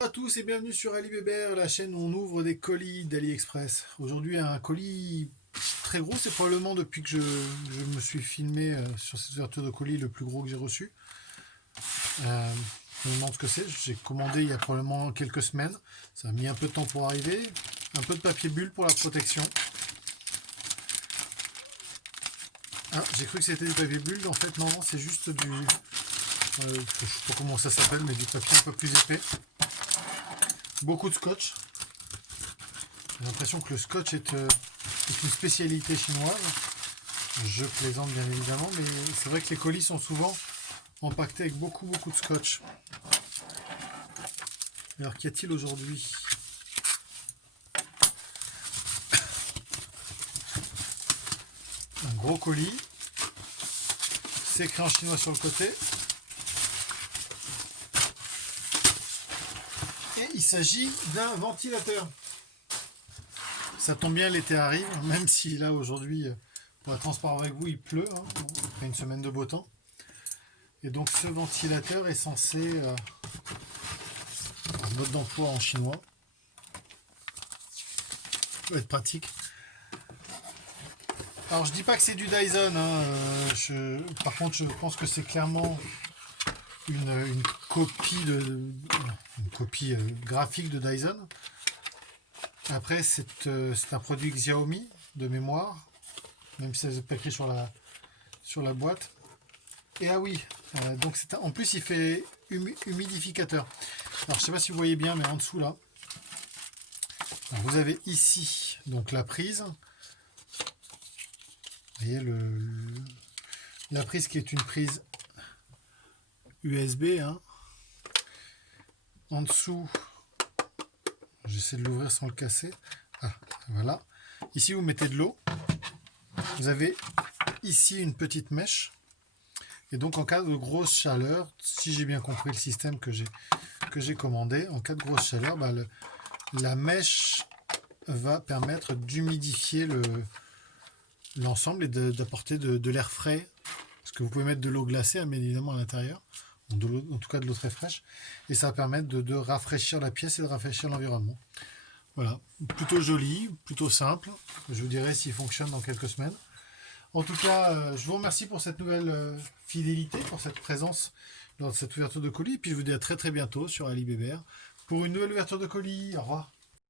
Bonjour à tous et bienvenue sur Ali Bébert, la chaîne où on ouvre des colis d'AliExpress. Aujourd'hui un colis très gros, c'est probablement depuis que je me suis filmé sur cette ouverture de colis le plus gros que j'ai reçu. Je me demande ce que c'est, j'ai commandé il y a probablement quelques semaines, ça a mis un peu de temps pour arriver. Un peu de papier bulle pour la protection. Ah, j'ai cru que c'était du papier bulle, en fait non, c'est juste du... je sais pas comment ça s'appelle, mais du papier un peu plus épais. Beaucoup de scotch. J'ai l'impression que le scotch est une spécialité chinoise. Je plaisante bien évidemment, mais c'est vrai que les colis sont souvent empaquetés avec beaucoup de scotch. Alors qu'y a-t-il aujourd'hui? Un gros colis. C'est écrit en chinois sur le côté. Et il s'agit d'un ventilateur. Ça tombe bien, l'été arrive, même si là aujourd'hui, pour être transparent avec vous, il pleut, hein, après une semaine de beau temps. Et donc ce ventilateur est censé, un mode d'emploi en chinois, ça peut être pratique. Alors je dis pas que c'est du Dyson, hein, par contre je pense que c'est clairement une copie graphique de Dyson. Après c'est un produit Xiaomi de mémoire, même si ça n'est pas écrit sur la boîte. Et ah oui, donc en plus il fait humidificateur. Alors je sais pas si vous voyez bien, mais en dessous là, alors, vous avez ici donc la prise. Vous voyez la prise qui est une prise USB. Hein. En dessous, j'essaie de l'ouvrir sans le casser. Ah, voilà. Ici vous mettez de l'eau. Vous avez ici une petite mèche. Et donc en cas de grosse chaleur, si j'ai bien compris le système que j'ai commandé, en cas de grosse chaleur, la mèche va permettre d'humidifier l'ensemble et d'apporter de l'air frais. Parce que vous pouvez mettre de l'eau glacée, bien évidemment, à l'intérieur. En tout cas de l'eau très fraîche. Et ça va permettre de rafraîchir la pièce et de rafraîchir l'environnement. Voilà, plutôt joli, plutôt simple. Je vous dirai s'il fonctionne dans quelques semaines. En tout cas, je vous remercie pour cette nouvelle fidélité, pour cette présence lors de cette ouverture de colis. Et puis je vous dis à très bientôt sur Ali Bébert pour une nouvelle ouverture de colis. Au revoir.